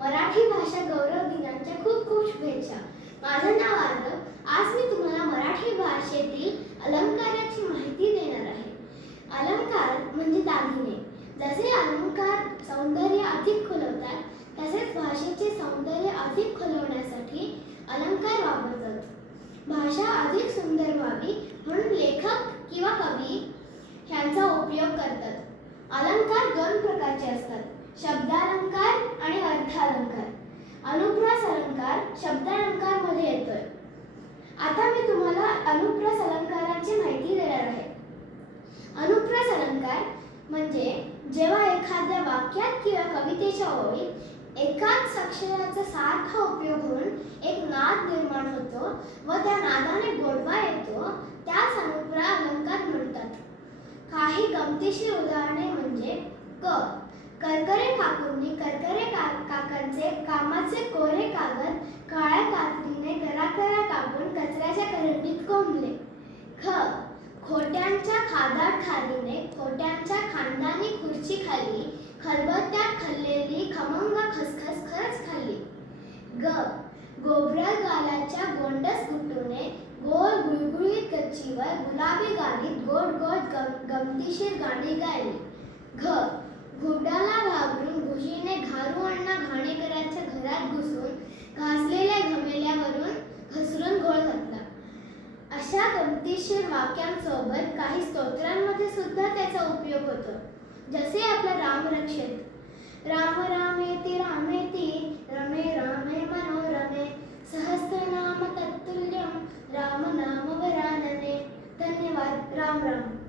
मराठी भाषा गौरव दिनाच्या खूप खूप शुभेच्छा. माझं नाव आरव. आज मी तुम्हाला मराठी भाषेतील अलंकाराची माहिती देणार आहे. अलंकार म्हणजे दागिने. जसे अलंकार सौंदर्य अधिक खुलवतात, तसेच भाषेचे सौंदर्य अधिक खुलवण्यासाठी अलंकार वापरतात. भाषा अधिक सुंदर व्हावी म्हणून लेखक किंवा कवी यांचा उपयोग करतात. अलंकार दोन प्रकारचे असतात, शब्दालंकार आणि अर्थालंकार. अनुप्रास अलंकार शब्दालंकार मध्ये येतोय. आता मी तुम्हाला अनुप्रास अलंकाराची माहिती देणार आहे. अनुप्रास अलंकार म्हणजे जेव्हा एखाद्या वाक्यात किंवा कवितेच्या ओळीत एकाच अक्षराचा सारखा उपयोग होऊन एक नाद निर्माण होतो व त्या नादाने गोडवा येतो, त्यास अनुप्रास अलंकार म्हणतात. काही गमतीशीर उदाहरणे म्हणजे करकरे काकूंनी करकरे काकांचे कामाचे कोरे कागद काळ्या कात्रीने कराकरा कापून कचऱ्याच्या करंडीत कोंबले. खोट्यांच्या खादाड खारीने खोट्यांच्या खानदानी खुर्ची खाल्ली, खलबत्त्यात खाल्लेली खमंग खसखस खरंच खाल्ली. गोबऱ्या गालाच्या गोंडस गुट्टूने गोल गुळगुळीत गच्चीवर गुलाबी गाडीत गोड गोड गमतीशीर गाणी गायली. घुबडाला घाबरून घुशीने घारू अण्णा घाणेकरांच्या घरात घुसून घासलेल्या घमेल्यावरून घसरून घोळ घातला. अशा गमतीशीर वाक्यांसोबत काही स्तोत्रांमध्ये सुद्धा त्याचा उपयोग होतो. जसे आपला रामरक्षित, राम रामेति रमे रामे मनोरमे सहस्रनाम तत्तुल्यं राम नाम वरानने. धन्यवाद. राम राम.